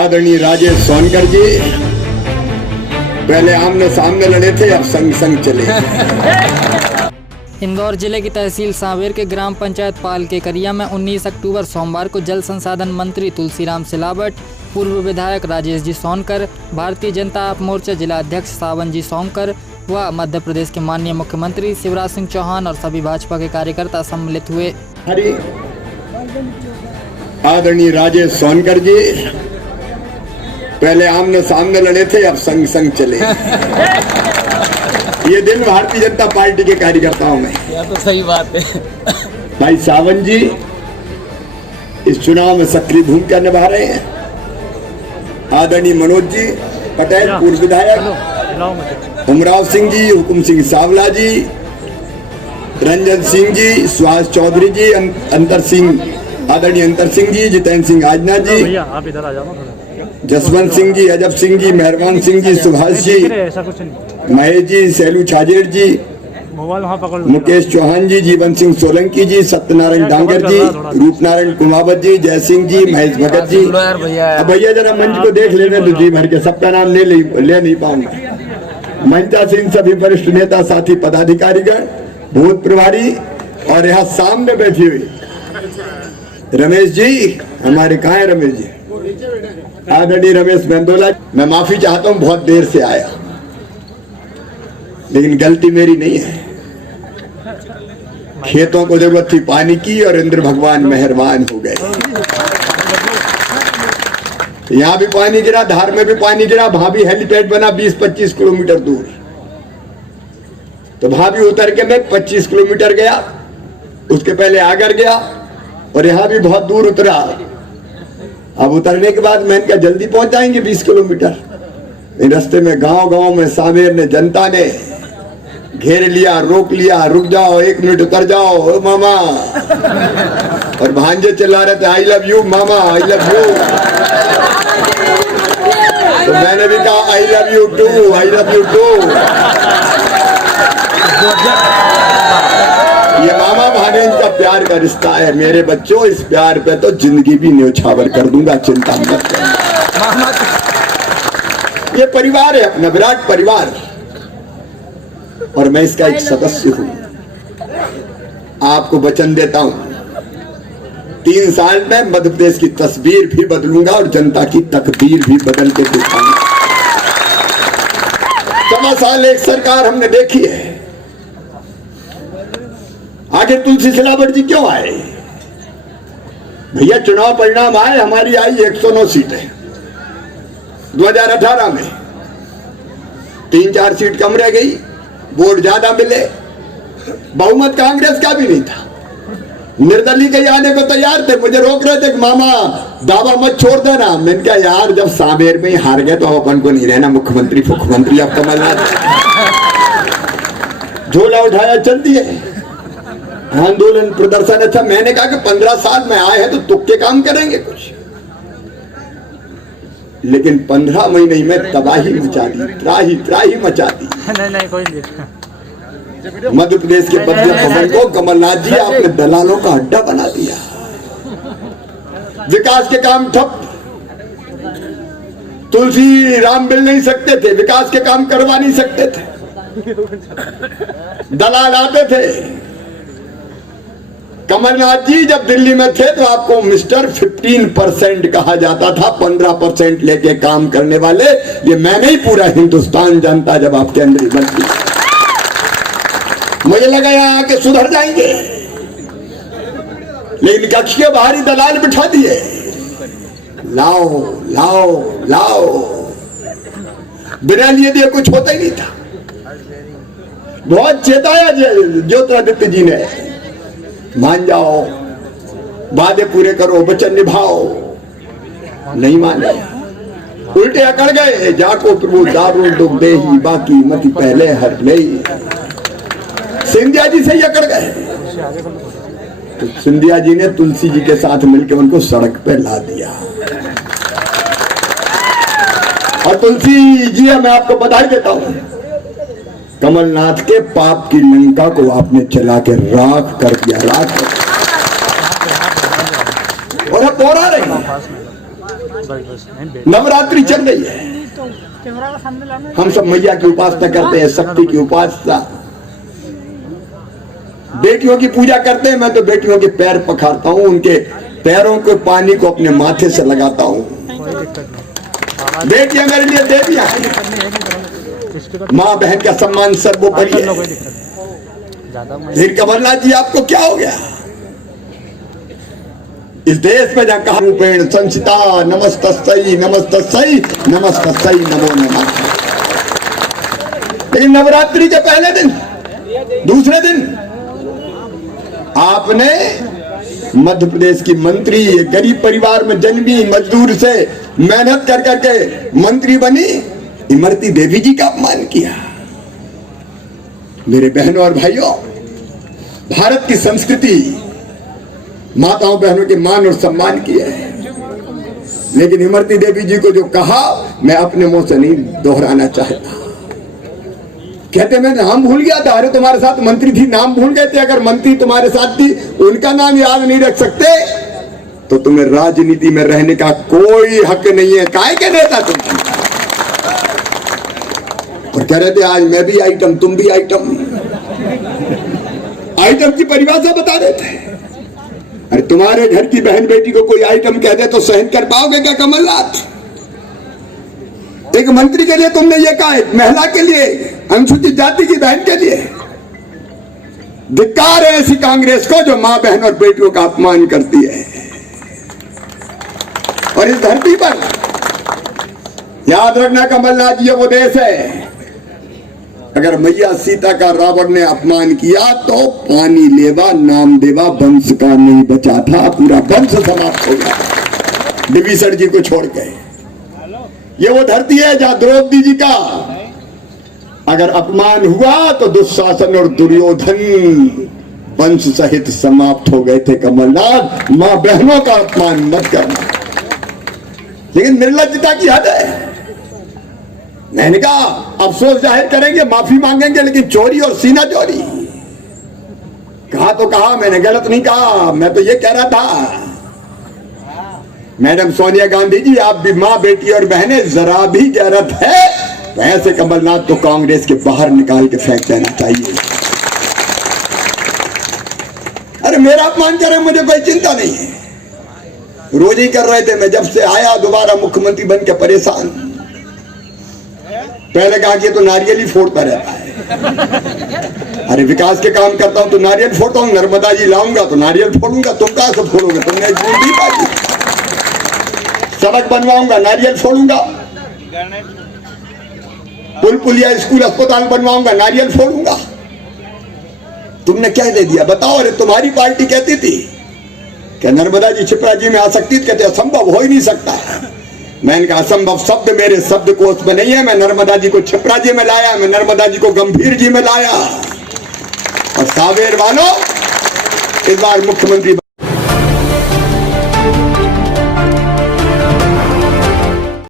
आदरणीय राजेश सोनकर जी पहले आमने सामने लड़े थे, अब संग संग चले। इंदौर जिले की तहसील सांवेर के ग्राम पंचायत पाल के करिया में 19 अक्टूबर सोमवार को जल संसाधन मंत्री तुलसीराम सिलावट, पूर्व विधायक राजेश जी सोनकर, भारतीय जनता मोर्चा जिला अध्यक्ष सावन जी सोनकर व मध्य प्रदेश के माननीय मुख्यमंत्री शिवराज सिंह चौहान और सभी भाजपा के कार्यकर्ता सम्मिलित हुए। आदरणीय राजेश सोनकर जी पहले आमने सामने लड़े थे, अब संग संग चले। ये दिन भारतीय जनता पार्टी के कार्यकर्ताओं में, यह तो सही बात है। भाई सावन जी इस चुनाव में सक्रिय भूमिका निभा रहे हैं। आदरणीय मनोज जी पटेल पूर्व विधायक, उमराव सिंह जी, हुकुम सिंह सावला जी, रंजन सिंह जी, सुभाष चौधरी जी, अंतर सिंह, आदरणीय अंतर सिंह जी, जितेंद्र सिंह आजना जी, आप इधर आ जाओ, जसवंत सिंह जी, अजब सिंह जी, मेहरबान सिंह जी, सुभाष जी, महेश जी, सैलू छाजेड़ जी, मुकेश चौहान जी, जीवन सिंह सोलंकी जी, सत्यनारायण डांगर जी, रूपनारायण कुमावत जी, जय सिंह जी, महेश भगत जी। भैया जरा मंच को देख लेने तो जी भर के, सबका नाम ले नहीं पाऊंगा। मंचासीन सभी वरिष्ठ नेता साथी पदाधिकारीगण, भूत प्रभारी और यहाँ सामने बैठी हुई रमेश जी, हमारे कहाँ है रमेश जी, आदरणीय रमेश मेंदोला। मैं माफी चाहता हूँ, बहुत देर से आया, लेकिन गलती मेरी नहीं है। खेतों को जरूरत थी पानी की और इंद्र भगवान मेहरबान हो गए। यहाँ भी पानी गिरा, धार में भी पानी गिरा, भाभी हेलीपैड बना 20-25 किलोमीटर दूर, तो भाभी उतर के मैं 25 किलोमीटर गया, उसके पहले आगर गया और यहाँ भी बहुत दूर उतरा। अब उतरने के बाद मैंने कहा जल्दी पहुंच जाएंगे 20 किलोमीटर। रास्ते में गांव में सांवेर ने, जनता ने घेर लिया, रोक लिया, रुक जाओ, 1 मिनट उतर जाओ ओ मामा, और भांजे चिल्ला रहे थे आई लव यू मामा, आई लव यू। तो मैंने भी कहा I love you too, I love you too. ये मामा भानेज का प्यार का रिश्ता है मेरे बच्चों, इस प्यार पे तो जिंदगी भी न्यौछावर कर दूंगा, चिंता मत करना। ये परिवार है अपना, विराट परिवार, और मैं इसका एक सदस्य हूं। आपको वचन देता हूं 3 साल में मध्य प्रदेश की तस्वीर भी बदलूंगा और जनता की तकदीर भी बदल के दिखाऊंगा। 7 साल एक सरकार हमने देखी है। आखिर तुलसी सिलावट जी क्यों आए? भैया चुनाव परिणाम आए, हमारी आई 109 सीटें 2018 में, 3-4 सीट कम रह गई, वोट ज्यादा मिले, बहुमत कांग्रेस का भी नहीं था। निर्दलीय के आने को तैयार थे, मुझे रोक रहे थे कि मामा दावा मत छोड़ देना। मैंने कहा यार जब सांवेर में ही हार गए तो अपन को नहीं रहना मुख्यमंत्री फुख्यमंत्री। अब कमलनाथ झोला उठाया, चल दिए आंदोलन प्रदर्शन। अच्छा मैंने कहा कि 15 साल में आए हैं तो तुक्के काम करेंगे कुछ, लेकिन 15 महीने में तबाही मचा दी, त्राही मचा दी। नहीं कोई नहीं। मध्य प्रदेश के बदले भवन को कमलनाथ जी आपने दलालों का अड्डा बना दिया। विकास के काम ठप, तुलसी राम मिल नहीं सकते थे, विकास के काम करवा नहीं सकते थे, दलाल आते थे। कमलनाथ जी जब दिल्ली में थे तो आपको मिस्टर 15% कहा जाता था, 15% लेके काम करने वाले। ये मैं नहीं, पूरा हिंदुस्तान जानता जब आपके अंदर बनती। मुझे लगा यहाँ आके सुधर जाएंगे, लेकिन कक्ष के बाहर ही दलाल बिठा दिए, लाओ लाओ लाओ, बिना लिए दिए कुछ होता ही नहीं था। बहुत चेताया ज्योतिरादित्य जी ने, मान जाओ, वादे पूरे करो, वचन निभाओ, नहीं माने, उल्टे अकड़ गए। जाको प्रभु दारुण दुख दे ही, बाकी मत पहले हर ले। सिंधिया जी से ही अकड़ गए, तो सिंधिया जी ने तुलसी जी के साथ मिलकर उनको सड़क पे ला दिया। और तुलसी जी मैं आपको बधाई देता हूं, कमलनाथ के पाप की लंका को आपने चला के राख कर दिया, राख कर। और अब दोहरा रहे हैं बस नहीं नवरात्रि चल रही है, हम सब मैया की उपासना करते हैं, शक्ति की उपासना, बेटियों की पूजा करते हैं। मैं तो बेटियों के पैर पखारता हूँ, उनके पैरों के पानी को अपने माथे से लगाता हूँ। कोई दिक्कत नहीं। बेटियां मेरे लिए देवियां, माँ बहन का सम्मान सर्वोपरि है। कोई दिक्कत नहीं। ज्यादा लेकिन कमलनाथ जी आपको क्या हो गया? इस देश में जहाँ कहा रूपेण संचिता नमस्तस्यै नमस्तस्यै नमस्तस्यै नमो नमः, लेकिन नवरात्रि के पहले दिन दूसरे दिन आपने मध्य प्रदेश की मंत्री, ये गरीब परिवार में जन्मी, मजदूर से मेहनत कर करके मंत्री बनी, इमरती देवी जी का अपमान किया। मेरे बहनों और भाइयों, भारत की संस्कृति माताओं बहनों के मान और सम्मान किया है, लेकिन इमरती देवी जी को जो कहा मैं अपने मुंह से नहीं दोहराना चाहता। कहते मैं नाम भूल गया था। अरे तुम्हारे साथ मंत्री थी, नाम भूल गए थे? अगर मंत्री तुम्हारे साथ थी, उनका नाम याद नहीं रख सकते तो तुम्हें राजनीति में रहने का कोई हक नहीं है। काहे के नेता तुम? और कह रहे थे आज मैं भी आइटम, तुम भी आइटम। आइटम की परिभाषा बता देते। अरे तुम्हारे घर की बहन बेटी को कोई आइटम कह दे तो सहन कर पाओगे क्या कमलनाथ? एक मंत्री के लिए तुमने ये कहा, एक महिला के लिए, अनुसूचित जाति की बहन के लिए। धिक्कार है ऐसी कांग्रेस को जो मां बहन और बेटियों का अपमान करती है। और इस धरती पर याद रखना कमलनाथ, ये वो देश है, अगर मैया सीता का रावण ने अपमान किया तो पानी लेवा नाम देवा वंश का नहीं बचा था, पूरा वंश समाप्त हो गया विभीषण जी को छोड़ के। ये वो धरती है जहां द्रौपदी जी का अगर अपमान हुआ तो दुशासन और दुर्योधन वंश सहित समाप्त हो गए थे। कमलनाथ, मां बहनों का अपमान मत करना। लेकिन निर्लज्जता की हद है। मैंने कहा अफसोस जाहिर करेंगे, माफी मांगेंगे, लेकिन चोरी और सीना चोरी कहा तो कहा, मैंने गलत नहीं कहा। मैं तो ये कह रहा था मैडम सोनिया गांधी जी, आप भी माँ बेटी और बहनें, जरा भी गैरत है तो ऐसे कमलनाथ को कांग्रेस के बाहर निकाल के फेंक देना चाहिए। अरे मेरा अपमान करे, मुझे कोई चिंता नहीं है, रोज ही कर रहे थे। मैं जब से आया दोबारा मुख्यमंत्री बन के परेशान। पहले कहा कि तो नारियल ही फोड़ता रहता है। अरे विकास के काम करता हूं तो नारियल फोड़ता हूं, नर्मदा जी लाऊंगा तो नारियल फोड़ूंगा, तुम कहां से फोड़ोगे? तुमने नहीं पाई। सड़क बनवाऊंगा नारियल फोड़ूंगा, पुल पुलिया स्कूल अस्पताल बनवाऊंगा नारियल फोड़ूंगा। तुमने क्या दे दिया बताओ? अरे तुम्हारी पार्टी कहती थी कि नर्मदा जी छिपरा जी में आ सकती थी, कहते असंभव हो ही नहीं सकता। मैंने कहा असंभव शब्द मेरे शब्दकोश में नहीं है। मैं नर्मदा जी को छिपरा जी में लाया, मैं नर्मदा जी को गंभीर जी में लाया। और सावेर वालों, इस बार मुख्यमंत्री